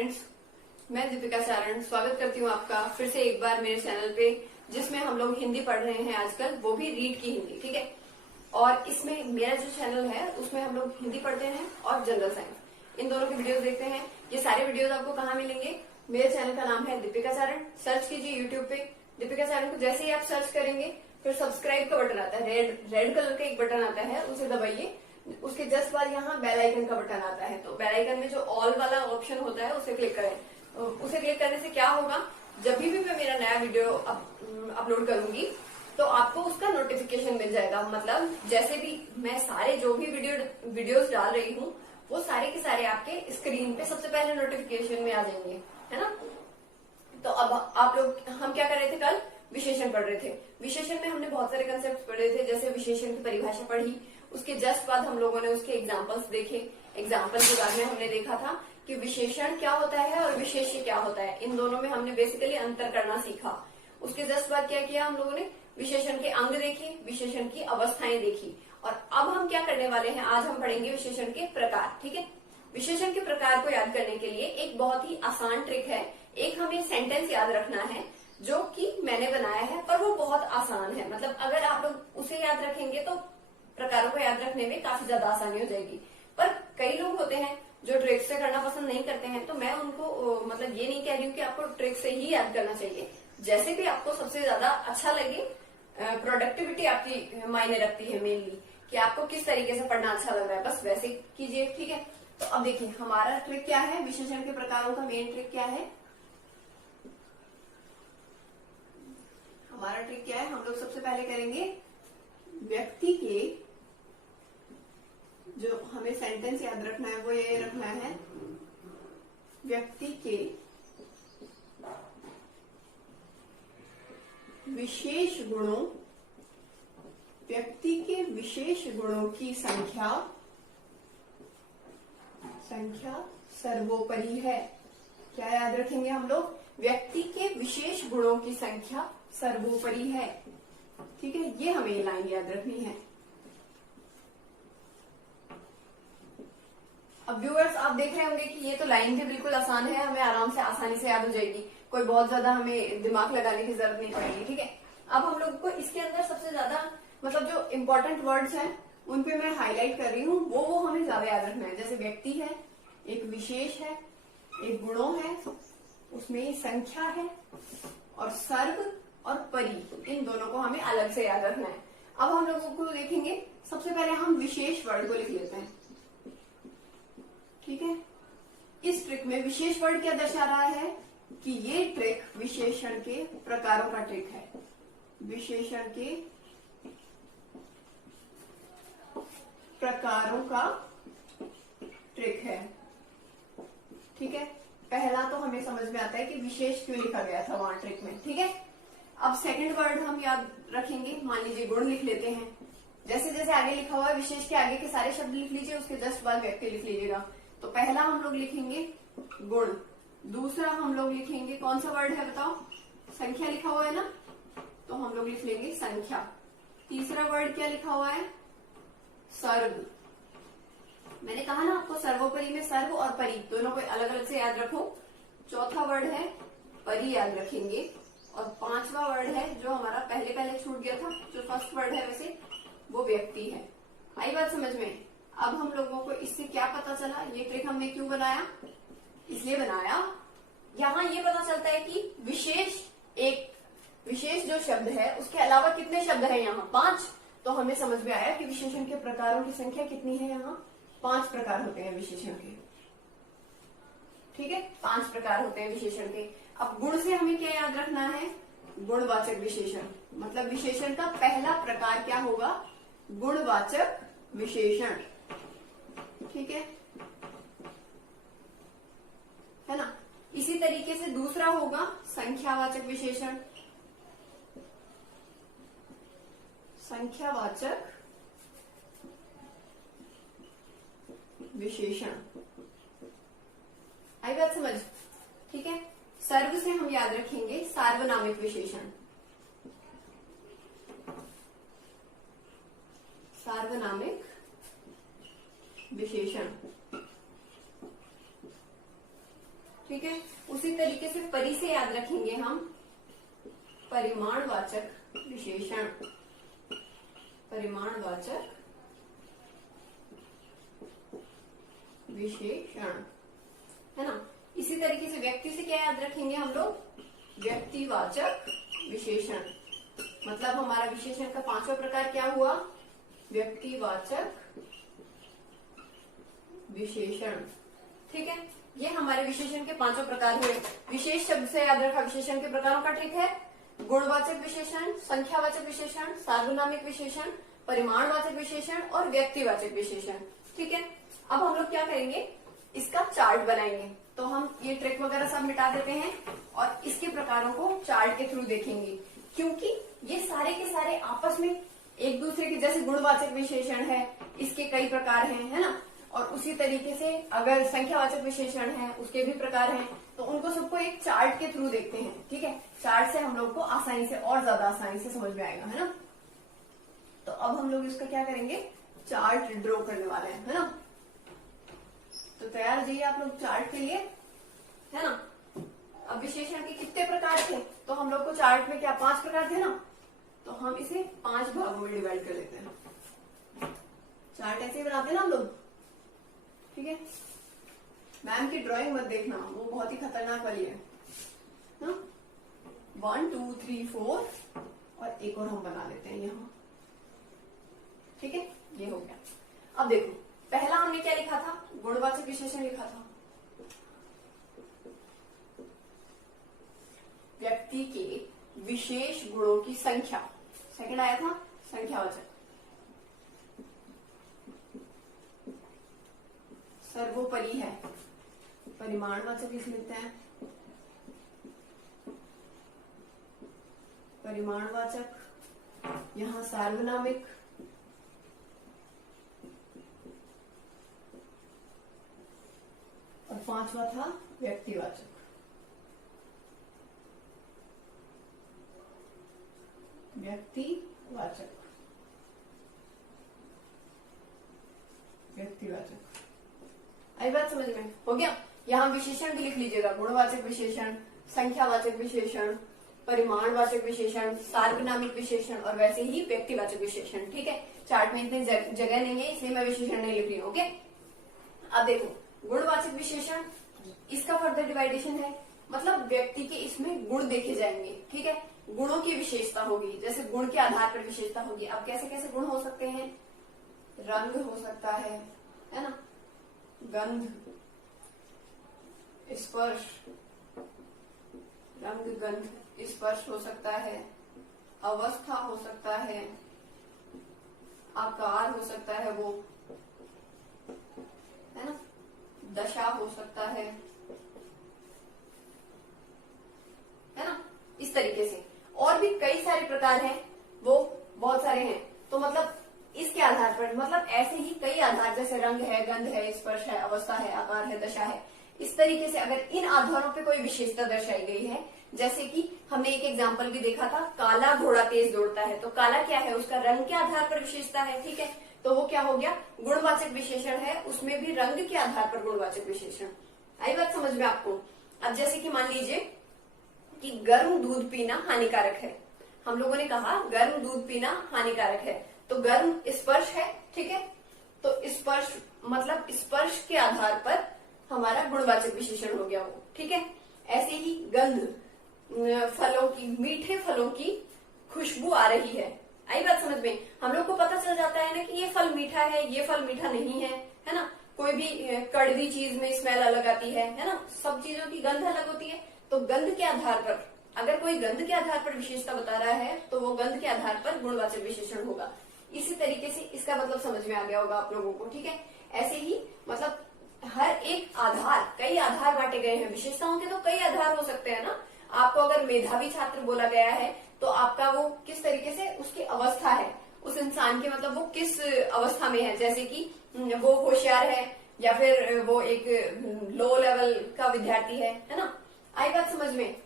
Friends, मैं दीपिका चारण स्वागत करती हूँ आपका फिर से एक बार मेरे चैनल पे, जिसमें हम लोग हिंदी पढ़ रहे हैं आजकल, वो भी रीड की हिंदी। ठीक है। और इसमें मेरा जो चैनल है उसमें हम लोग हिंदी पढ़ते हैं और जनरल साइंस, इन दोनों की वीडियोस देखते हैं। ये सारे वीडियोस आपको कहाँ मिलेंगे? मेरे चैनल का नाम है दीपिका चारण। सर्च कीजिए यूट्यूब पे दीपिका चारण को। जैसे ही आप सर्च करेंगे फिर सब्सक्राइब का बटन आता है, रेड कलर का एक बटन आता है, उसे दबाइए। उसके जस्ट बाद यहाँ बेल आइकन का बटन आता है, तो बेल आइकन में जो ऑल वाला ऑप्शन होता है उसे क्लिक करें। उसे क्लिक करने से क्या होगा, जब भी मैं मेरा नया वीडियो अपलोड करूंगी तो आपको उसका नोटिफिकेशन मिल जाएगा। मतलब जैसे भी मैं सारे जो भी वीडियोस डाल रही हूँ वो सारे के सारे आपके स्क्रीन पे सबसे पहले नोटिफिकेशन में आ जाएंगे, है ना। तो अब आप लोग, हम क्या कर रहे थे, कल विशेषण पढ़ रहे थे। विशेषण में हमने बहुत सारे कंसेप्ट पढ़े थे, जैसे विशेषण की परिभाषा पढ़ी, उसके जस्ट बाद हम लोगों ने उसके एग्जाम्पल्स देखे। एग्जाम्पल के बाद में हमने देखा था कि विशेषण क्या होता है और विशेष्य क्या होता है, इन दोनों में हमने बेसिकली अंतर करना सीखा। उसके जस्ट बाद क्या किया हम लोगों ने, विशेषण के अंग देखे, विशेषण की अवस्थाएं देखी। और अब हम क्या करने वाले हैं, आज हम पढ़ेंगे विशेषण के प्रकार। ठीक है। विशेषण के प्रकार को याद करने के लिए एक बहुत ही आसान ट्रिक है। एक हमें सेंटेंस याद रखना है जो कि मैंने बनाया है, पर वो बहुत आसान है। मतलब अगर आप लोग उसे याद रखेंगे तो प्रकारों को याद रखने में काफी ज्यादा आसानी हो जाएगी। पर कई लोग होते हैं जो ट्रिक से करना पसंद नहीं करते हैं, तो मैं उनको मतलब ये नहीं कह रही हूँ कि आपको ट्रिक से ही याद करना चाहिए। जैसे भी आपको सबसे ज्यादा अच्छा लगे, प्रोडक्टिविटी आपकी मायने रखती है मेनली, कि आपको किस तरीके से पढ़ना अच्छा लग रहा है, बस वैसे कीजिए। ठीक है। तो अब देखिए हमारा ट्रिक क्या है, विशेषण के प्रकारों का मेन ट्रिक क्या है। हमारा ट्रिक क्या है, हम लोग सबसे पहले करेंगे व्यक्ति के, जो हमें सेंटेंस याद रखना है वो ये रखना है, व्यक्ति के विशेष गुणों, व्यक्ति के विशेष गुणों की संख्या सर्वोपरि है। क्या याद रखेंगे हम लोग, व्यक्ति के विशेष गुणों की संख्या सर्वोपरि है। ठीक है, ये हमें ये लाइन याद रखनी है। अब व्यूअर्स, आप देख रहे होंगे कि ये तो लाइन भी बिल्कुल आसान है, हमें आराम से आसानी से याद हो जाएगी, कोई बहुत ज्यादा हमें दिमाग लगाने की जरूरत नहीं पड़ेगी। ठीक है। अब हम लोग को इसके अंदर सबसे ज्यादा मतलब जो इम्पोर्टेंट वर्ड्स हैं उन पे मैं हाईलाइट कर रही हूँ, वो हमें ज्यादा याद रखना है। जैसे व्यक्ति है, एक विशेष है, एक गुणों है, उसमें संख्या है, और सर्व और परि, इन दोनों को हमें अलग से याद रखना है। अब हम लोगों को देखेंगे, सबसे पहले हम विशेष वर्ड को लिख लेते हैं। ठीक है। इस ट्रिक में विशेष वर्ड क्या दर्शा रहा है कि ये ट्रिक विशेषण के प्रकारों का ट्रिक है, विशेषण के प्रकारों का ट्रिक है। ठीक है। पहला तो हमें समझ में आता है कि विशेष क्यों लिखा गया था वहां ट्रिक में। ठीक है। अब सेकंड वर्ड हम याद रखेंगे, मान लीजिए गुण लिख लेते हैं। जैसे जैसे आगे लिखा हुआ है, विशेष के आगे के सारे शब्द लिख लीजिए, उसके जस्ट बाद व्यक्ति लिख लीजिएगा। तो पहला हम लोग लिखेंगे गुण, दूसरा हम लोग लिखेंगे, कौन सा वर्ड है बताओ, संख्या लिखा हुआ है ना, तो हम लोग लिख लेंगे संख्या। तीसरा वर्ड क्या लिखा हुआ है, सर्व। मैंने कहा ना आपको, सर्वोपरि में सर्व और परि दोनों को अलग अलग से याद रखो। चौथा वर्ड है परि, याद रखेंगे। और पांचवा वर्ड है जो हमारा पहले छूट गया था, जो फर्स्ट वर्ड है वैसे, वो व्यक्ति है। आई बात समझ में। अब हम लोगों को इससे क्या पता चला, ये ट्रिक हमने क्यों बनाया, इसलिए बनाया, यहाँ ये पता चलता है कि विशेष जो शब्द है उसके अलावा कितने शब्द हैं यहाँ, 5। तो हमें समझ में आया कि विशेषण के प्रकारों की संख्या कितनी है, यहाँ 5 प्रकार होते हैं विशेषण के। ठीक है, 5 प्रकार होते हैं विशेषण के। अब गुण से हमें क्या याद रखना है, गुणवाचक विशेषण। मतलब विशेषण का पहला प्रकार क्या होगा, गुणवाचक विशेषण। ठीक है ना। इसी तरीके से दूसरा होगा संख्यावाचक विशेषण, संख्यावाचक विशेषण। आई बात समझ। ठीक है। सर्व से हम याद रखेंगे सार्वनामिक विशेषण, सार्वनामिक विशेषण। ठीक है। उसी तरीके से परि से याद रखेंगे हम परिमाणवाचक विशेषण, परिमाणवाचक विशेषण, है ना। इसी तरीके से व्यक्ति से क्या याद रखेंगे हम लोग, व्यक्तिवाचक विशेषण। मतलब हमारा विशेषण का पांचवा प्रकार क्या हुआ, व्यक्तिवाचक विशेषण। ठीक है, ये हमारे विशेषण के पांचों प्रकार हुए। विशेष शब्द से याद रखा विशेषण के प्रकारों का, ठीक है। गुणवाचक विशेषण, संख्यावाचक विशेषण, सार्वनामिक विशेषण, परिमाणवाचक विशेषण और व्यक्तिवाचक विशेषण। ठीक है, अब हम लोग क्या करेंगे, इसका चार्ट बनाएंगे। तो हम ये ट्रिक वगैरह सब मिटा देते हैं और इसके प्रकारों को चार्ट के थ्रू देखेंगे, क्योंकि ये सारे के सारे आपस में एक दूसरे के, जैसे गुणवाचक विशेषण है इसके कई प्रकार हैं, है ना। और उसी तरीके से अगर संख्यावाचक विशेषण है उसके भी प्रकार हैं, तो उनको सबको एक चार्ट के थ्रू देखते हैं। ठीक है, चार्ट से हम लोग को आसानी से और ज्यादा आसानी से समझ में आएगा, है ना। तो अब हम लोग इसका क्या करेंगे, चार्ट ड्रॉ करने वाले हैं, है ना। तो तैयार हो जाइए आप लोग चार्ट के लिए, है ना। अब विशेषण के कितने प्रकार थे, तो हम लोग को चार्ट में क्या 5 प्रकार थे ना, तो हम इसे 5 भागों में डिवाइड कर लेते हैं। चार्ट ऐसे ही बनाते हैं ना हम लोग, ठीक है। मैम की ड्राइंग मत देखना, वो बहुत ही खतरनाक वाली है ना। 1 2 3 4 और एक और हम बना लेते हैं यहां, ठीक है। ये हो गया। अब देखो, पहला हमने क्या लिखा था, गुणवाचक विशेषण लिखा था। व्यक्ति के विशेष गुणों की संख्या, सेकंड आया था संख्यावाचक। सर्वोपरि है, परिमाणवाचक लिख लेते हैं, परिमाणवाचक। यहां सार्वनामिक, और 5वां था व्यक्तिवाचक। व्यक्तिवाचक, व्यक्तिवाचक। आई बात समझ में, हो गया। यहाँ विशेषण भी लिख लीजिएगा, गुणवाचक विशेषण, संख्यावाचक विशेषण, परिमाणवाचक विशेषण, सार्वनामिक विशेषण और वैसे ही व्यक्तिवाचक विशेषण। ठीक है, चार्ट में इतनी जगह नहीं है इसलिए मैं विशेषण नहीं लिख रही हूँ। ओके, अब देखो गुणवाचक विशेषण, इसका फर्दर डिवाइडेशन है, मतलब व्यक्ति के इसमें गुण देखे जाएंगे। ठीक है, गुणों की विशेषता होगी, जैसे गुण के आधार पर विशेषता होगी। अब कैसे कैसे गुण हो सकते हैं, रंग हो सकता है ना, गंध, स्पर्श, रंग गंध स्पर्श हो सकता है, अवस्था हो सकता है, आकार हो सकता है वो, है ना, दशा हो सकता है ना। इस तरीके से और भी कई सारे प्रकार हैं, वो बहुत सारे हैं। तो मतलब इसके आधार पर, मतलब ऐसे ही कई आधार, जैसे रंग है, गंध है, स्पर्श है, अवस्था है, आकार है, दशा है, इस तरीके से अगर इन आधारों पे कोई विशेषता दर्शाई गई है, जैसे कि हमने एक एग्जाम्पल भी देखा था, काला घोड़ा तेज दौड़ता है, तो काला क्या है, उसका रंग के आधार पर विशेषता है। ठीक है, तो वो क्या हो गया, गुणवाचक विशेषण है, उसमें भी रंग के आधार पर गुणवाचक विशेषण। आई बात समझ में आपको। अब जैसे कि मान लीजिए कि गर्म दूध पीना हानिकारक है, हम लोगों ने कहा गर्म दूध पीना हानिकारक है, तो गर्म स्पर्श है। ठीक है, तो स्पर्श मतलब स्पर्श के आधार पर हमारा गुणवाचक विशेषण हो गया वो। ठीक है, ऐसे ही गंध, फलों की, मीठे फलों की खुशबू आ रही है। आई बात समझ में, हम लोग को पता चल जाता है ना कि ये फल मीठा है, ये फल मीठा नहीं है ना। कोई भी कड़वी चीज में स्मेल अलग आती है ना, सब चीजों की गंध अलग होती है। तो गंध के आधार पर, अगर कोई गंध के आधार पर विशेषता बता रहा है, तो वो गंध के आधार पर गुणवाचक विशेषण होगा। इसी तरीके से इसका मतलब समझ में आ गया होगा आप लोगों को। ठीक है, ऐसे ही मतलब हर एक आधार, कई आधार बांटे गए हैं विशेषताओं के, तो कई आधार हो सकते हैं ना। आपको अगर मेधावी छात्र बोला गया है, तो आपका वो किस तरीके से, उसकी अवस्था है, उस इंसान की, मतलब वो किस अवस्था में है, जैसे कि वो होशियार है या फिर वो एक लो लेवल का विद्यार्थी है ना। आई बात समझ में।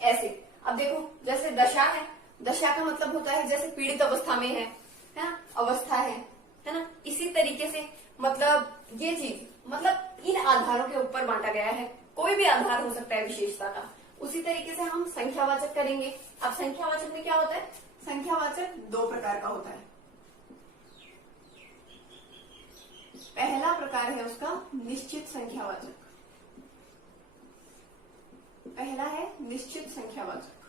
ऐसे अब देखो, जैसे दशा है, दशा का मतलब होता है जैसे पीड़ित अवस्था में है ना, अवस्था है ना। इसी तरीके से मतलब ये चीज, मतलब इन आधारों के ऊपर बांटा गया है कोई भी आधार हो सकता है विशेषता का। उसी तरीके से हम संख्यावाचक करेंगे। अब संख्यावाचक में क्या होता है? संख्यावाचक दो प्रकार का होता है। पहला प्रकार है उसका निश्चित संख्यावाचक। पहला है निश्चित संख्यावाचक।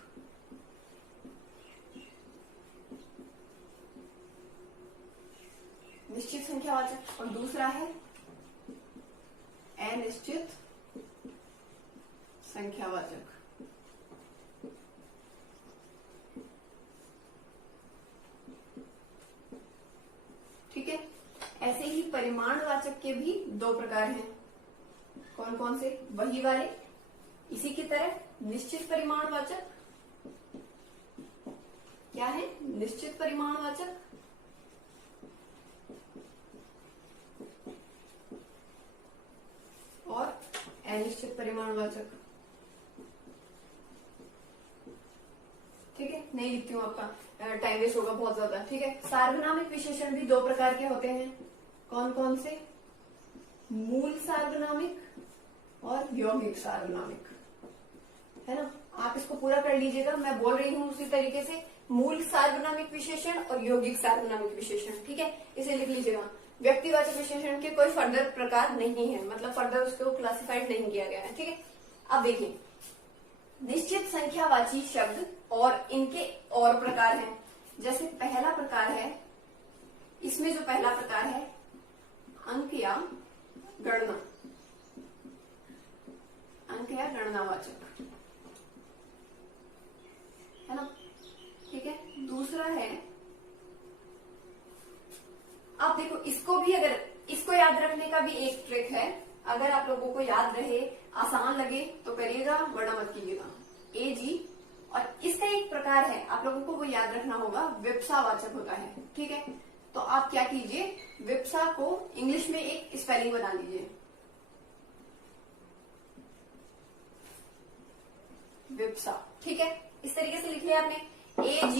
निश्चित संख्यावाचक। और दूसरा है अनिश्चित संख्यावाचक। ठीक है। ऐसे ही परिमाणवाचक के भी दो प्रकार हैं। कौन कौन से? वही वाले, इसी की तरह निश्चित परिमाणवाचक। क्या है? निश्चित परिमाणवाचक और अनिश्चित परिमाणवाचक। ठीक है, नहीं लिखती हूँ, आपका टाइम वेस्ट होगा बहुत ज्यादा। ठीक है। सार्वनामिक विशेषण भी दो प्रकार के होते हैं। कौन कौन से? मूल सार्वनामिक और यौगिक सार्वनामिक, है ना। आप इसको पूरा कर लीजिएगा, मैं बोल रही हूँ उसी तरीके से। मूल सार्वनामिक विशेषण और यौगिक सार्वनामिक विशेषण। ठीक है, इसे लिख लीजिएगा। व्यक्तिवाचक विशेषण के कोई फर्दर प्रकार नहीं है, मतलब फर्दर उसको क्लासिफाइड नहीं किया गया है। ठीक है। अब देखिए, निश्चित संख्यावाची शब्द और इनके और प्रकार हैं। जैसे पहला प्रकार है, इसमें जो पहला प्रकार है अंक या गणना, अंक या गणनावाचक, है ना। ठीक है। दूसरा है, आप देखो इसको भी, अगर इसको याद रखने का भी एक ट्रिक है। अगर आप लोगों को याद रहे, आसान लगे तो करिएगा, वरना मत कीजिएगा। AG। और इसका एक प्रकार है, आप लोगों को वो याद रखना होगा, विप्सावाचक होता है। ठीक है। तो आप क्या कीजिए, विप्सा को इंग्लिश में एक स्पेलिंग बना लीजिए, विप्सा। ठीक है। इस तरीके से लिख लिया आपने। AG।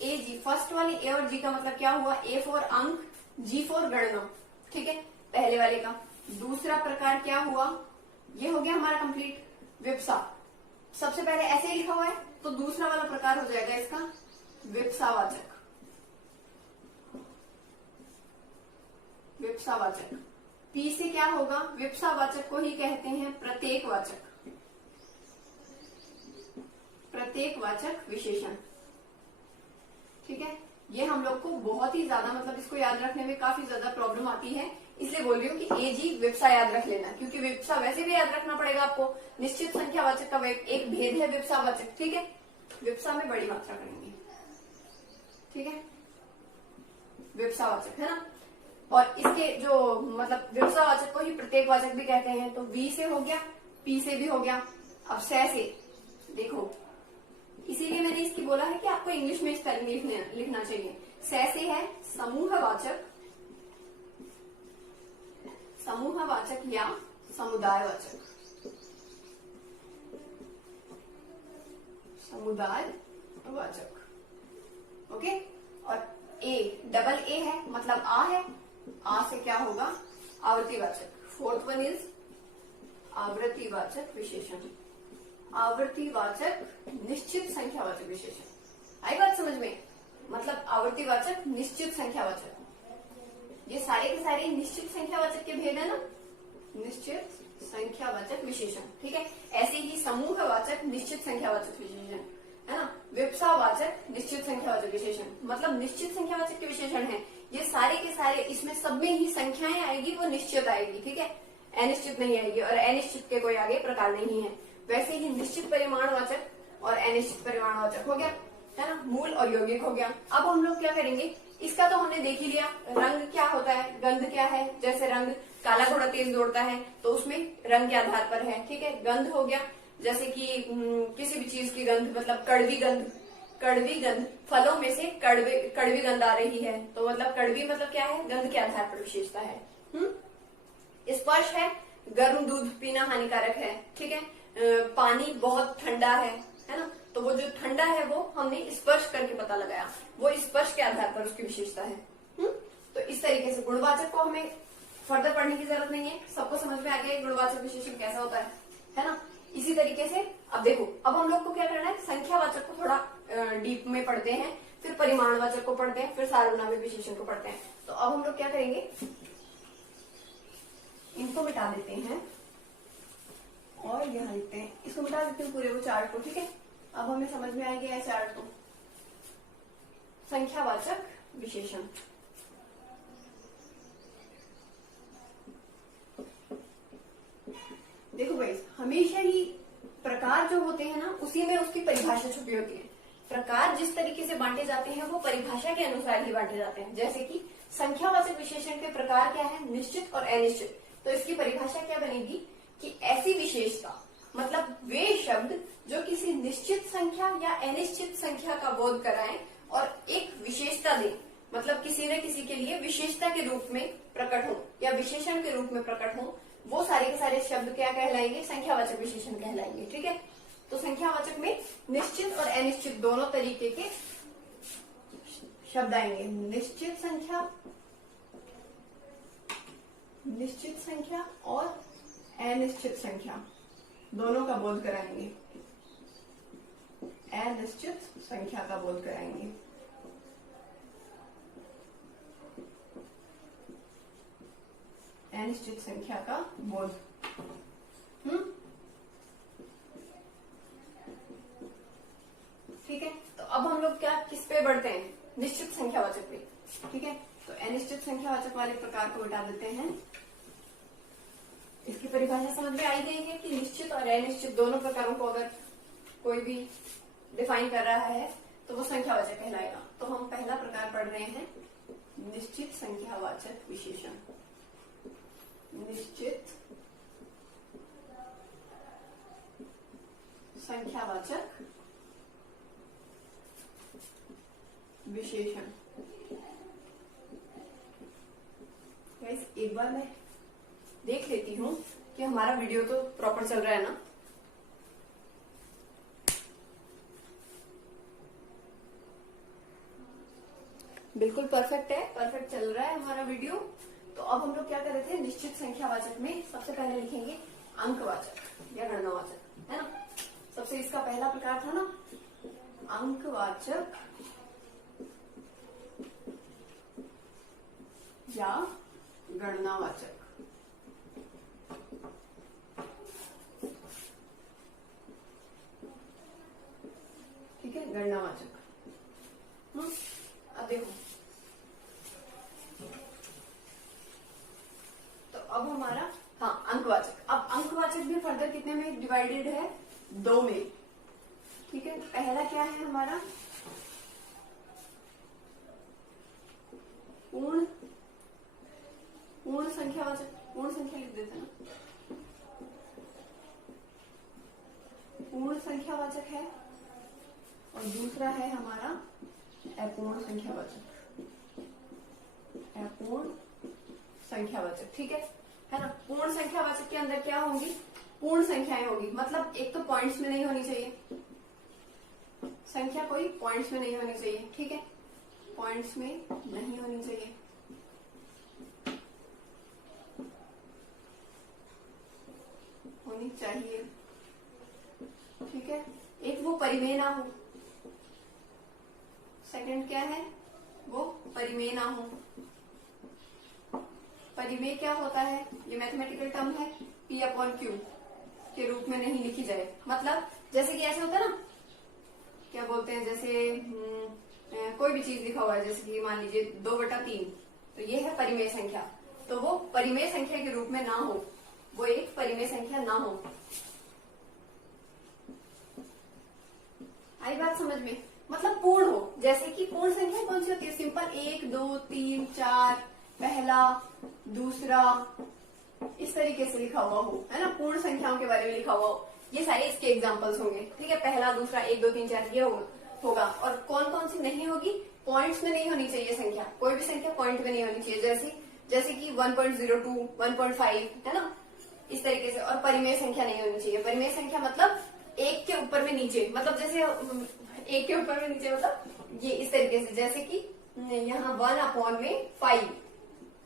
AG फर्स्ट वाले A और G का मतलब क्या हुआ? A फॉर अंक, G फॉर गणना। ठीक है, पहले वाले का। दूसरा प्रकार क्या हुआ? ये हो गया हमारा कंप्लीट, विप्सा। सबसे पहले ऐसे ही लिखा हुआ है, तो दूसरा वाला प्रकार हो जाएगा इसका विप्सावाचक। विप्सावाचक। P से क्या होगा? विप्सावाचक को ही कहते हैं प्रत्येकवाचक। प्रत्येकवाचक विशेषण। ठीक है। ये हम लोग को बहुत ही ज्यादा, मतलब इसको याद रखने में काफी ज्यादा प्रॉब्लम आती है, इसलिए बोल रही हूँ कि AG विप्सा याद रख लेना, क्योंकि विप्सा वैसे भी याद रखना पड़ेगा आपको। निश्चित संख्यावाचक का एक भेद है विप्सावाचक। ठीक है। विप्सा में बड़ी मात्रा करेंगे। ठीक है, विप्सावाचक, है ना। और इसके जो मतलब विप्सावाचक को ही प्रत्येकवाचक भी कहते हैं। तो V से हो गया, P से भी हो गया। अब से देखो, इसीलिए मैंने इसकी बोला है कि आपको इंग्लिश में स्पेलिंग लिखना चाहिए। से है समूहवाचक, समूहवाचक या समुदायवाचक, समुदायवाचक। ओके। और डबल ए है, मतलब आ है। आ से क्या होगा? आवर्तीवाचक। फोर्थ वन इज आवृत्तिवाचक विशेषण। आवर्तीवाचक निश्चित संख्यावाचक विशेषण। आई बात समझ में? मतलब आवर्तीवाचक निश्चित संख्यावाचक, ये सारे के सारे निश्चित संख्यावाचक के भेद है ना, निश्चित संख्यावाचक विशेषण। ठीक है। ऐसे ही समूहवाचक निश्चित संख्यावाचक विशेषण, है ना। विप्सावाचक निश्चित संख्यावाचक विशेषण, मतलब निश्चित संख्यावाचक के विशेषण है ये सारे के सारे। इसमें सब में ही संख्याएं आएगी, वो निश्चित आएगी। ठीक है, अनिश्चित नहीं आएगी, और अनिश्चित के कोई आगे प्रकार नहीं है। वैसे ही निश्चित परिमाणवाचक और अनिश्चित परिमाणवाचक हो गया, है ना। मूल और यौगिक हो गया। अब हम लोग क्या करेंगे, इसका तो हमने देख ही लिया। रंग क्या होता है, गंध क्या है। जैसे रंग, काला घोड़ा तेज दौड़ता है, तो उसमें रंग के आधार पर है। ठीक है। गंध हो गया, जैसे कि किसी भी चीज की गंध, मतलब कड़वी गंध। कड़वी गंध, फलों में से कड़वी गंध आ रही है, तो मतलब कड़वी मतलब क्या है? गंध के आधार पर विशेषता है। स्पर्श है, गर्म दूध पीना हानिकारक है। ठीक है। पानी बहुत ठंडा है ना, तो वो जो ठंडा है वो हमने स्पर्श करके पता लगाया, वो स्पर्श के आधार पर उसकी विशेषता है। तो इस तरीके से गुणवाचक को हमें फर्दर पढ़ने की जरूरत नहीं है, सबको समझ में आ गया गुणवाचक विशेषण कैसा होता है। है ना। इसी तरीके से अब देखो, अब हम लोग को क्या करना है, संख्यावाचक को थोड़ा डीप में पढ़ते हैं, फिर परिमाणवाचक को पढ़ते हैं, फिर सार्वनामिक विशेषण को पढ़ते हैं। तो अब हम लोग क्या करेंगे, इनको मिटा देते हैं और यहाँ लिखते हैं, इसको मिटा देते हैं पूरे वो चार्ट को, ठीक है। अब हमें समझ में आ गया है चार्ट को। संख्यावाचक विशेषण, देखो भाई, हमेशा ही प्रकार जो होते हैं ना, उसी में उसकी परिभाषा छुपी होती है। प्रकार जिस तरीके से बांटे जाते हैं वो परिभाषा के अनुसार ही बांटे जाते हैं। जैसे कि संख्यावाचक विशेषण के प्रकार क्या है, निश्चित और अनिश्चित। तो इसकी परिभाषा क्या बनेगी कि ऐसी विशेषता, मतलब वे शब्द जो किसी निश्चित संख्या या अनिश्चित संख्या का बोध कराएं और एक विशेषता दें, मतलब किसी न किसी के लिए विशेषता के रूप में प्रकट हो या विशेषण के रूप में प्रकट हो, वो सारे के सारे शब्द क्या कहलाएंगे, संख्यावाचक विशेषण कहलाएंगे, ठीक है। तो संख्यावाचक में निश्चित और अनिश्चित दोनों तरीके के शब्द आएंगे। निश्चित संख्या और अनिश्चित संख्या दोनों का बोध कराएंगे, अनिश्चित संख्या का बोध कराएंगे। अनिश्चित संख्या का बोध। ठीक है। तो अब हम लोग क्या किस पे बढ़ते हैं, निश्चित संख्यावाचक पे, ठीक है। तो अनिश्चित संख्यावाचक वाले प्रकार को हटा देते हैं। इसकी परिभाषा समझ में आई गई है कि निश्चित और अनिश्चित दोनों प्रकारों को अगर कोई भी डिफाइन कर रहा है तो वो संख्यावाचक कहलाएगा। तो हम पहला प्रकार पढ़ रहे हैं, निश्चित संख्यावाचक विशेषण। निश्चित संख्यावाचक विशेषण। गाइस, एक बार मैं देख लेती हूँ कि हमारा वीडियो तो प्रॉपर चल रहा है ना। बिल्कुल परफेक्ट है, परफेक्ट चल रहा है हमारा वीडियो। तो अब हम लोग क्या कर रहे थे, निश्चित संख्यावाचक में सबसे पहले लिखेंगे अंकवाचक या गणनावाचक, है ना। सबसे इसका पहला प्रकार था ना, अंकवाचक या गणनावाचक। ठीक है, गणनावाचक। अब देखो, तो अब हमारा, हाँ, अंकवाचक। अब अंकवाचक भी फर्दर कितने में डिवाइडेड है, दो में, ठीक है। पहला क्या है हमारा, पूर्ण संख्यावाचक, पूर्ण संख्या लिख देते ना, पूर्ण संख्यावाचक है। और दूसरा है हमारा अपूर्ण संख्यावाचक, अपूर्ण संख्यावाचक, ठीक है ना। पूर्ण संख्यावाचक के अंदर क्या होंगी, पूर्ण संख्याएं होगी, मतलब एक तो पॉइंट्स में नहीं होनी चाहिए, संख्या कोई पॉइंट्स में नहीं होनी चाहिए, ठीक है, पॉइंट्स में नहीं होनी चाहिए। होनी चाहिए, ठीक है। एक वो परिमेय ना हो, सेकंड क्या है, वो परिमेय ना हो। परिमेय क्या होता है, ये मैथमेटिकल टर्म है, P/Q के रूप में नहीं लिखी जाए। मतलब जैसे कि ऐसे होता है ना, क्या बोलते हैं, जैसे कोई भी चीज लिखा हुआ है, जैसे कि मान लीजिए 2/3, तो ये है परिमेय संख्या, तो वो परिमेय संख्या के रूप में ना हो, वो एक परिमेय संख्या ना हो। आई बात समझ में, मतलब पूर्ण हो। जैसे कि पूर्ण संख्या कौन सी होती है, सिंपल 1 2 3 4, पहला दूसरा, इस तरीके से लिखा हुआ हो, है ना, पूर्ण संख्याओं के बारे में लिखा हुआ हो। ये सारे इसके एग्जांपल्स होंगे, ठीक है। पहला दूसरा 1 2 3 4 ये होगा। और कौन कौन सी नहीं होगी, पॉइंट्स में नहीं होनी चाहिए संख्या, कोई भी संख्या पॉइंट में नहीं होनी चाहिए, जैसे कि 1.02 1.5, है ना, इस तरीके से। और परिमेय संख्या नहीं होनी चाहिए। परिमेय संख्या मतलब एक के ऊपर में नीचे, मतलब जैसे एक के ऊपर में नीचे, मतलब ये इस तरीके से, जैसे कि यहाँ 1/5।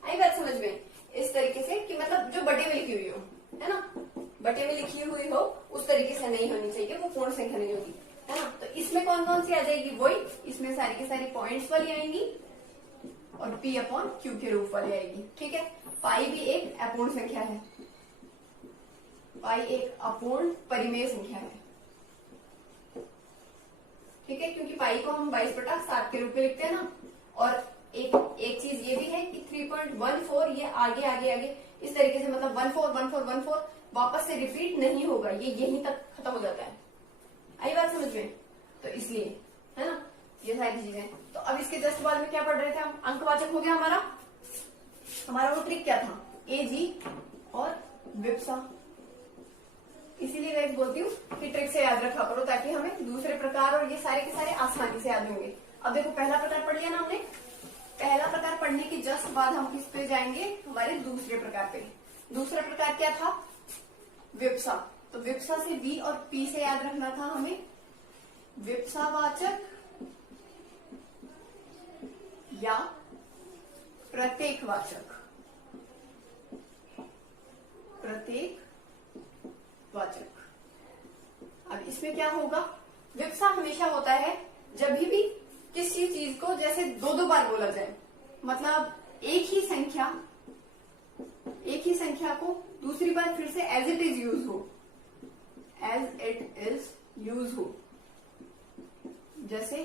आई बात समझ में, इस तरीके से कि मतलब जो बटे में लिखी हुई हो, है ना, बटे में लिखी हुई हो उस तरीके से नहीं होनी चाहिए, वो पूर्ण संख्या नहीं होगी, है ना। तो इसमें कौन कौन सी आ जाएगी, वही इसमें सारी की सारी पॉइंट्स वाली आएंगी और P अपॉन Q के रूप वाली आएगी, ठीक है। पाई भी एक अपूर्ण संख्या है, पाई एक अपूर्ण परिमेय संख्या है, ठीक है, क्योंकि पाई को हम 22/7 के रूप में लिखते हैं ना। और एक चीज ये भी है कि 3.14 ये आगे आगे आगे इस तरीके से, मतलब 141414 वापस से रिपीट नहीं होगा, ये यहीं तक खत्म हो जाता है। आई बात समझ में? तो इसलिए, है ना, ये सारी चीजें। तो अब इसके जस्ट बाद में क्या पढ़ रहे थे हम, अंकवाचक हो गया हमारा वो ट्रिक क्या था, एजी और विप्सा। इसीलिए मैं बोलती हूँ कि ट्रिक से याद रखा करो, ताकि हमें दूसरे प्रकार और ये सारे के सारे आसानी से याद होंगे। अब देखो पहला प्रकार पढ़ लिया ना हमने, पहला प्रकार पढ़ने के जस्ट बाद हम किस पे जाएंगे, हमारे दूसरे प्रकार पे। दूसरा प्रकार क्या था, विप्सा। तो विप्सा से वी और पी से याद रखना था हमें, विप्सावाचक या प्रत्येकवाचक, प्रत्येक वाचक। अब इसमें क्या होगा, विप्सा हमेशा होता है जब भी किसी चीज को जैसे दो बार बोला जाए, मतलब एक ही संख्या को दूसरी बार फिर से एज इट इज यूज हो, जैसे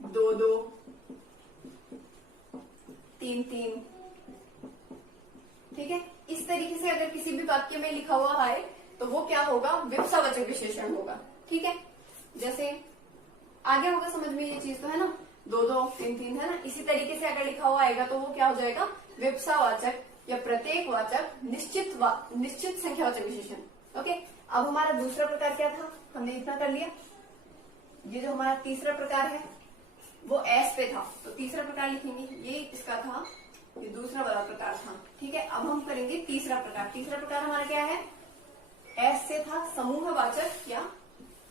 2-2, 3-3, ठीक है। इस तरीके से अगर किसी भी वाक्य में लिखा हुआ है तो वो क्या होगा, विप्सावाचक विशेषण होगा, ठीक है। जैसे आगे होगा समझ में ये चीज, तो है ना, 2-2, 3-3, है ना। इसी तरीके से अगर लिखा हुआ आएगा तो वो क्या हो जाएगा, विप्सावाचक या प्रत्येकवाचक निश्चित संख्यावाचक विशेषण। ओके, अब हमारा दूसरा प्रकार क्या था, हमने इतना कर लिया। ये जो हमारा तीसरा प्रकार है वो एस पे था, तो तीसरा प्रकार लिखेंगे, ये इसका था, ये दूसरा वाला प्रकार था, ठीक है। अब हम करेंगे तीसरा प्रकार। तीसरा प्रकार हमारा क्या है, एस से था समूहवाचक या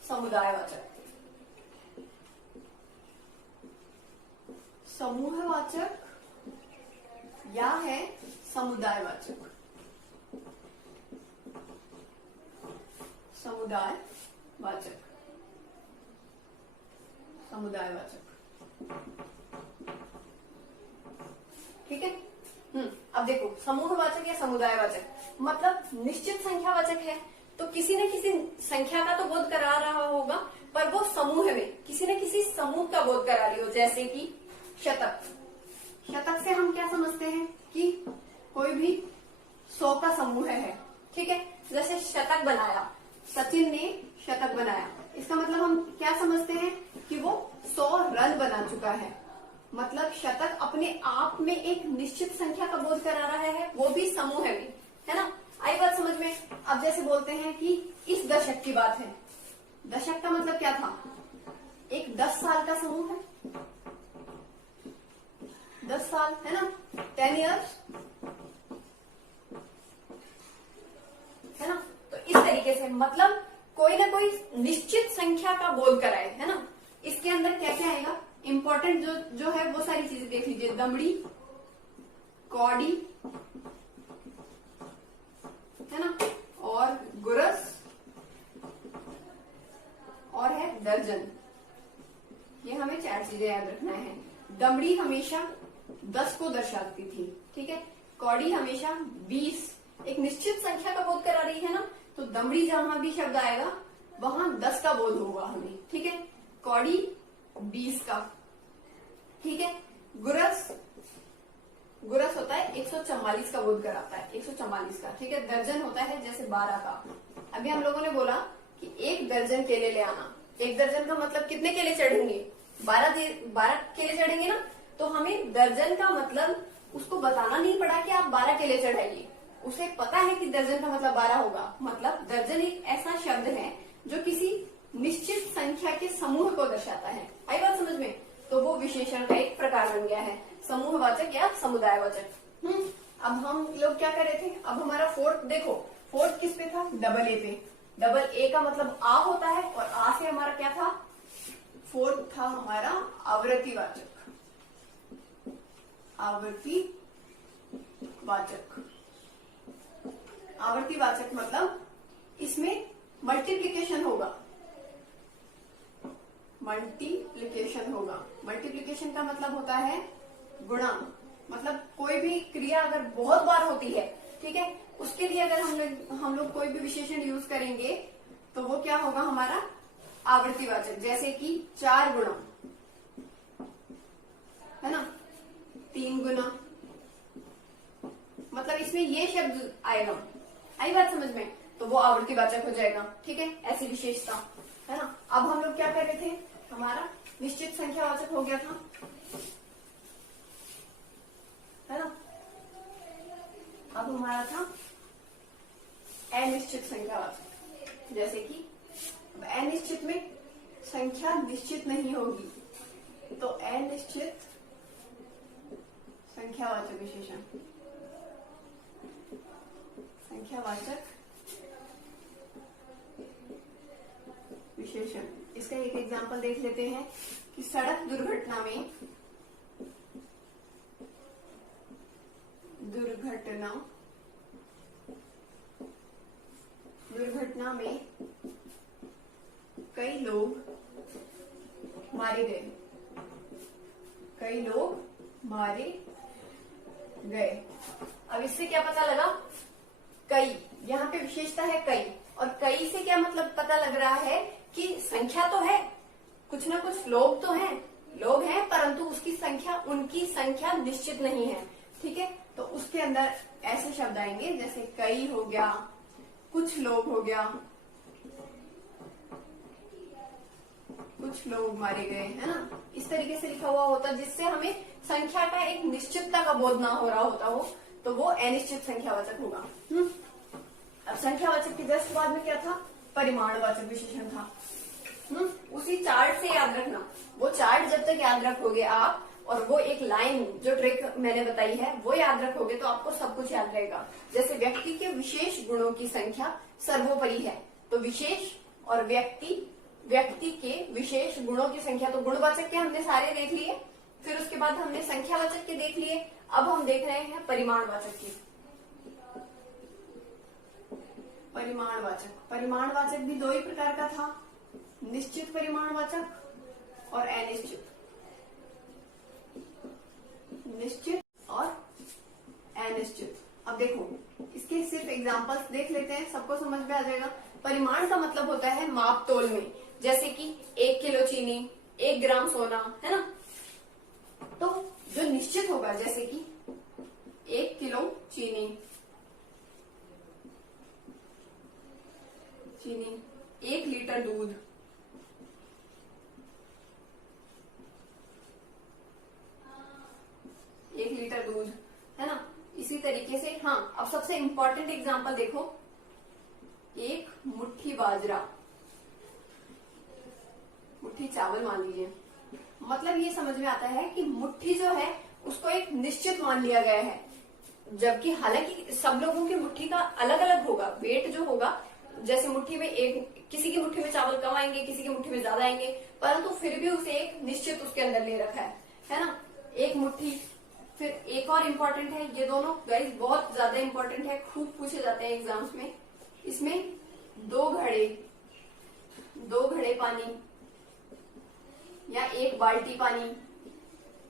समुदायवाचक। समूहवाचक या है समुदायवाचक, समुदायवाचक, समुदायवाचक, ठीक है। अब देखो समूहवाचक या समुदायवाचक मतलब निश्चित संख्यावाचक है, तो किसी न किसी संख्या का तो बोध करा रहा होगा, पर वो समूह में किसी न किसी समूह का बोध करा रही हो। जैसे कि शतक, शतक से हम क्या समझते हैं कि कोई भी 100 का समूह है, ठीक है। जैसे शतक बनाया, सचिन ने शतक बनाया, इसका मतलब हम क्या समझते हैं कि वो 100 रन बना चुका है। मतलब शतक अपने आप में एक निश्चित संख्या का बोध करा रहा है, वो भी समूह में, है ना। आई बात समझ में? अब जैसे बोलते हैं कि इस दशक की बात है, दशक का मतलब क्या था, एक 10 साल का समूह है, 10 साल, है ना, 10 years, है ना। तो इस तरीके से मतलब कोई ना कोई निश्चित संख्या का बोध कराए, है ना। इसके अंदर क्या क्या आएगा, इंपॉर्टेंट जो है वो सारी चीजें देख लीजिए, दमड़ी, कौड़ी, है ना, और गुरस, और है दर्जन। ये हमें 4 चीजें याद रखना है। दमड़ी हमेशा 10 को दर्शाती थी, ठीक है। कौड़ी हमेशा 20, एक निश्चित संख्या का बोध करा रही है ना, तो दमड़ी जहां भी शब्द आएगा वहां 10 का बोध होगा हमें, ठीक है। कौड़ी 20 का, ठीक है। गुरस, गुरस होता है 144 का बोध कराता है, 144 का, ठीक है। दर्जन होता है जैसे 12 का। अभी हम लोगों ने बोला कि 1 दर्जन केले ले आना, 1 दर्जन का मतलब कितने केले चढ़ेंगे, 12 केले चढ़ेंगे ना। तो हमें दर्जन का मतलब उसको बताना नहीं पड़ा कि आप 12 केले चढ़ाइए, उसे पता है कि दर्जन का मतलब 12 होगा। मतलब दर्जन एक ऐसा शब्द है जो किसी निश्चित संख्या के समूह को दर्शाता है। आई बात समझ में? तो वो विशेषण का एक प्रकार बन गया है, समूहवाचक या समुदायवाचक। अब हम लोग क्या कर रहे थे, अब हमारा फोर्थ देखो, फोर्थ किस पे था, डबल ए पे। डबल ए का मतलब आ होता है, और आ से हमारा क्या था, फोर्थ था हमारा आवृत्तिवाचक, आवर्तीवाचक। आवर्तीवाचक मतलब इसमें मल्टीप्लिकेशन होगा, मल्टीप्लिकेशन होगा। मल्टीप्लिकेशन का मतलब होता है गुणा। मतलब कोई भी क्रिया अगर बहुत बार होती है, ठीक है, उसके लिए अगर हम लोग कोई भी विशेषण यूज करेंगे तो वो क्या होगा हमारा आवर्तीवाचक। जैसे कि 4 गुना, है ना, 3 गुना, मतलब इसमें ये शब्द आएगा। आई बात समझ में? तो वो आवर्तीवाचक हो जाएगा। ठीक है, ऐसी विशेषता है ना। अब हम लोग क्या कर रहे थे, हमारा निश्चित संख्यावाचक हो गया था, है ना। अब हमारा था अनिश्चित संख्यावाचक। जैसे कि अब अनिश्चित में संख्या निश्चित नहीं होगी, तो अनिश्चित संख्यावाचक विशेषण, संख्यावाचक विशेषण। इसका एक एग्जांपल देख लेते हैं कि सड़क दुर्घटना में, दुर्घटना में कई लोग मारे गए, कई लोग मारे गए। अब इससे क्या पता लगा, कई, यहाँ पे विशेषता है कई, और कई से क्या मतलब पता लग रहा है कि संख्या तो है, कुछ ना कुछ लोग तो हैं, लोग हैं, परंतु उसकी संख्या, उनकी संख्या निश्चित नहीं है। ठीक है, तो उसके अंदर ऐसे शब्द आएंगे जैसे कई हो गया, कुछ लोग हो गया, कुछ लोग मारे गए, है ना। इस तरीके से लिखा हुआ होता जिससे हमें संख्या का एक निश्चितता का बोध ना हो रहा होता हो, तो वो अनिश्चित संख्यावाचक होगा। अब संख्यावाचक के जस्ट बाद में क्या था, परिमाणवाचक विशेषण था। उसी चार्ट से याद रखना, वो चार्ट जब तक याद रखोगे आप, और वो एक लाइन जो ट्रिक मैंने बताई है वो याद रखोगे, तो आपको सब कुछ याद रहेगा। जैसे व्यक्ति के विशेष गुणों की संख्या सर्वोपरि है, तो विशेष और व्यक्ति के विशेष गुणों की संख्या, तो गुणवाचक के हमने सारे देख लिए, फिर उसके बाद हमने संख्यावाचक के देख लिए। अब हम देख रहे हैं परिमाणवाचक के। परिमाणवाचक भी 2 ही प्रकार का था, निश्चित परिमाणवाचक और अनिश्चित, निश्चित और अनिश्चित। अब देखो इसके सिर्फ एग्जांपल्स देख लेते हैं, सबको समझ में आ जाएगा। परिमाण का मतलब होता है माप तोल में, जैसे कि 1 किलो चीनी, 1 ग्राम सोना, है ना। तो जो निश्चित होगा, जैसे कि 1 किलो चीनी, 1 लीटर दूध, है ना। इसी तरीके से, हाँ, अब सबसे इंपॉर्टेंट एग्जांपल देखो, 1 मुट्ठी बाजरा, मुट्ठी चावल मान लीजिए। मतलब ये समझ में आता है कि मुट्ठी जो है उसको एक निश्चित मान लिया गया है, जबकि हालांकि सब लोगों की मुट्ठी का अलग अलग होगा, वेट जो होगा, जैसे मुट्ठी में किसी की मुट्ठी में चावल कम आएंगे, किसी की मुट्ठी में ज्यादा आएंगे, परंतु फिर भी उसे एक निश्चित उसके अंदर ले रखा है ना, 1 मुट्ठी। फिर एक और इम्पोर्टेंट है, ये दोनों गाइस बहुत ज्यादा इम्पोर्टेंट है, खूब पूछे जाते हैं एग्जाम्स में। इसमें 2 घड़े पानी या 1 बाल्टी पानी।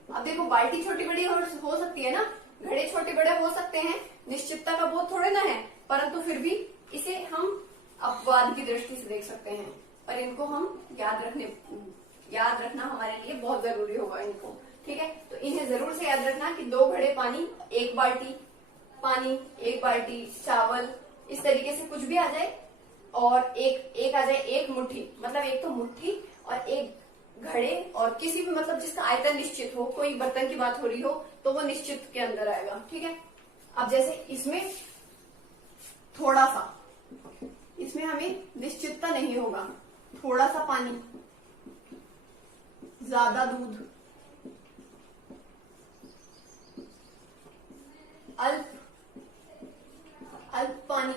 अब देखो बाल्टी छोटी बड़ी हो सकती है ना, घड़े छोटे बड़े हो सकते हैं, निश्चितता का बोध थोड़े ना है, परंतु फिर भी इसे हम अपवाद की दृष्टि से देख सकते हैं, पर इनको हम याद रखना हमारे लिए बहुत जरूरी होगा इनको। ठीक है, तो इन्हें जरूर से याद रखना कि 2 घड़े पानी, 1 बाल्टी पानी, 1 बाल्टी चावल, इस तरीके से कुछ भी आ जाए, और एक आ जाए 1 मुट्ठी, मतलब एक तो मुट्ठी और 1 घड़े, और किसी भी मतलब जिसका आयतन निश्चित हो, कोई बर्तन की बात हो रही हो तो वो निश्चित के अंदर आएगा। ठीक है, अब जैसे इसमें थोड़ा सा, इसमें हमें निश्चितता नहीं होगा, थोड़ा सा पानी, ज्यादा दूध, अल्प पानी।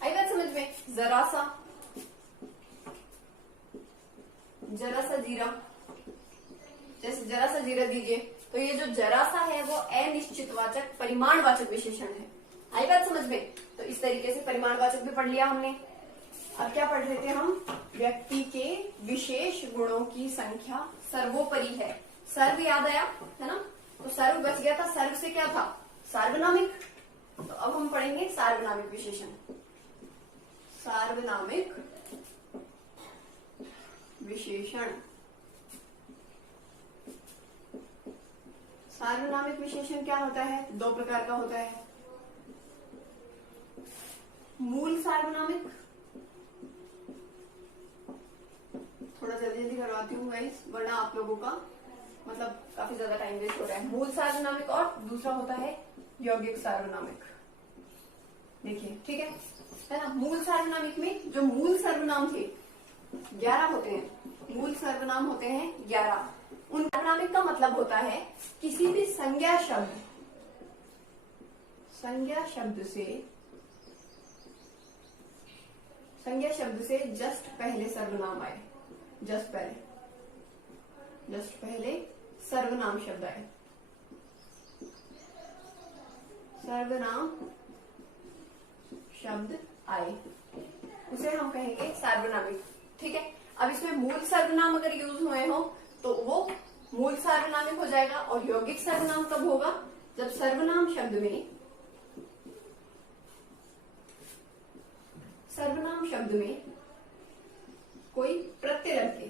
आई बात समझ में? जरा सा जीरा, जैसे जरा सा जीरा दीजिए, तो ये जो जरा सा है वो अनिश्चितवाचक परिमाणवाचक विशेषण है। आई बात समझ में? तो तो इस तरीके से परिमाणवाचक भी पढ़ लिया हमने। अब क्या पढ़ रहे थे हम? व्यक्ति के विशेष गुणों की संख्या सर्वोपरि है। सर्व याद आया है ना? तो सर्व बच गया था, सर्व से क्या था? सार्वनामिक। तो अब हम पढ़ेंगे सार्वनामिक विशेषण। सार्वनामिक विशेषण। सार्वनामिक विशेषण क्या होता है? दो प्रकार का होता है। मूल सार्वनामिक, थोड़ा जल्दी जल्दी करवाती हूँ गाइस, वरना आप लोगों का मतलब काफी ज्यादा टाइम वेस्ट हो रहा है। मूल सार्वनामिक और दूसरा होता है यौगिक सार्वनामिक। देखिए, ठीक है ना? मूल सार्वनामिक में जो मूल सर्वनाम थे 11 होते हैं। मूल सर्वनाम होते हैं 11। उन सार्वनामिक का मतलब होता है किसी भी संज्ञा शब्द से जस्ट पहले सर्वनाम आए। जस्ट पहले सर्वनाम शब्द आए। सर्वनाम शब्द आए उसे हम कहेंगे सार्वनामिक। ठीक है। अब इसमें मूल सर्वनाम अगर यूज हुए हो तो वो मूल सार्वनामिक हो जाएगा। और यौगिक सर्वनाम कब होगा? जब सर्वनाम शब्द में कोई प्रत्यय लग के,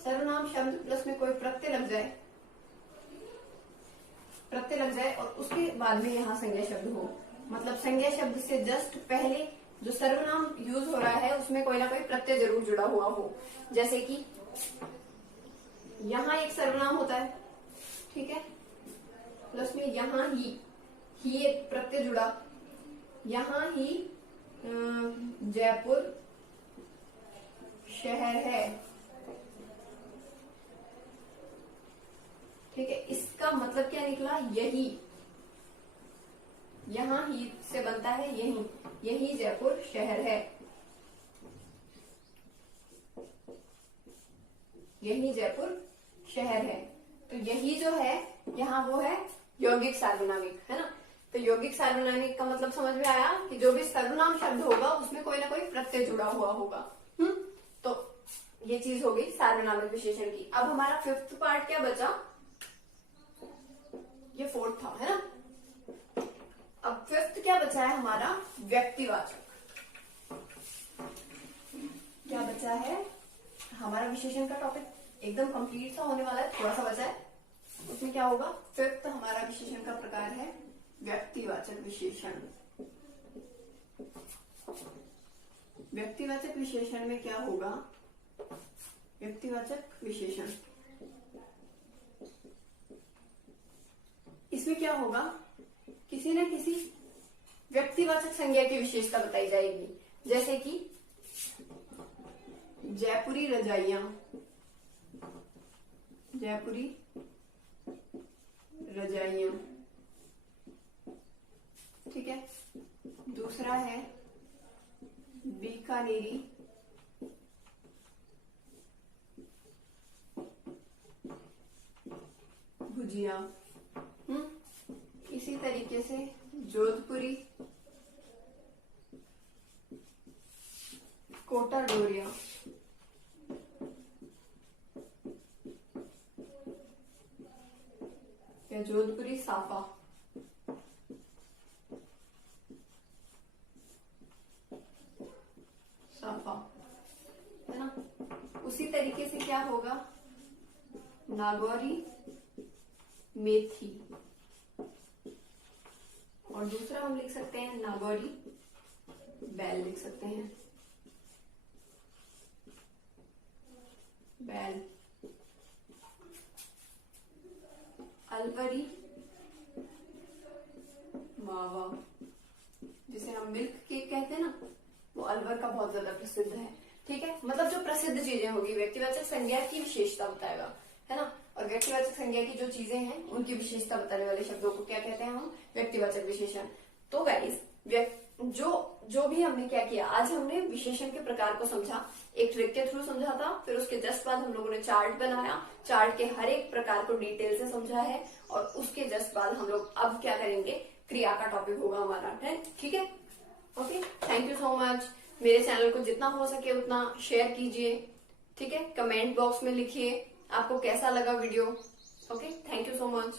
सर्वनाम शब्द प्लस में कोई प्रत्यय लग जाए और उसके बाद में यहाँ संज्ञा शब्द हो। मतलब संज्ञा शब्द से जस्ट पहले जो सर्वनाम यूज हो रहा है उसमें कोई ना कोई प्रत्यय जरूर जुड़ा हुआ हो। जैसे कि यहाँ एक सर्वनाम होता है, ठीक है, प्लस में यहाँ ही एक प्रत्यय जुड़ा। यहाँ ही जयपुर शहर है। ठीक है। इसका मतलब क्या निकला? यही। यहाँ ही से बनता है यही जयपुर शहर है। यही जयपुर शहर है। तो यही जो है यहाँ वो है यौगिक सार्वनामिक, है ना? तो यौगिक सार्वनामिक का मतलब समझ में आया कि जो भी सर्वनाम शब्द होगा उसमें कोई ना कोई प्रत्यय जुड़ा हुआ होगा। तो ये चीज हो गई सार्वनामिक विशेषण की। अब हमारा फिफ्थ पार्ट क्या बचा? ये फोर्थ था, है ना? अब फिफ्थ क्या बचा है हमारा? व्यक्तिवाचक। क्या बचा है? हमारा विशेषण का टॉपिक एकदम कंप्लीट सा होने वाला है, थोड़ा सा बचा है। उसमें क्या होगा? फिफ्थ हमारा विशेषण का प्रकार है व्यक्तिवाचक विशेषण। व्यक्तिवाचक विशेषण में क्या होगा? व्यक्तिवाचक विशेषण, इसमें क्या होगा? किसी न किसी व्यक्तिवाचक संज्ञा की विशेषता बताई जाएगी। जैसे कि जयपुरी रजाइयां, जयपुरी रजाइयां, ठीक है। दूसरा है बीकानेरी भुजिया। इसी तरीके से जोधपुरी कोटा डोरिया, या जोधपुरी साफा। है ना? उसी तरीके से क्या होगा? नागौरी मेथी। और दूसरा हम लिख सकते हैं नागौरी बैल, लिख सकते हैं बैल। अलवरी मावा, जिसे हम मिल्क केक कहते हैं ना, वो अलवर का बहुत ज्यादा प्रसिद्ध है। ठीक है। मतलब जो प्रसिद्ध चीजें होगी, व्यक्तिवाचक संज्ञा की विशेषता बताएगा, है ना? और व्यक्तिवाचक संज्ञा की जो चीजें हैं उनकी विशेषता बताने वाले शब्दों को क्या कहते हैं हम? व्यक्तिवाचक विशेषण। तो गाइस, जो भी हमने क्या किया, आज हमने विशेषण के प्रकार को समझा, एक ट्रिक के थ्रू समझा था। फिर उसके जस्ट बाद हम लोगों ने चार्ट बनाया, चार्ट के हर एक प्रकार को डिटेल से समझा है। और उसके जस्ट बाद हम लोग अब क्या करेंगे? क्रिया का टॉपिक होगा हमारा, है? ठीक है। Thank you so much. मेरे चैनल को जितना हो सके उतना शेयर कीजिए, ठीक है। कमेंट बॉक्स में लिखिए आपको कैसा लगा video. Okay, thank you so much.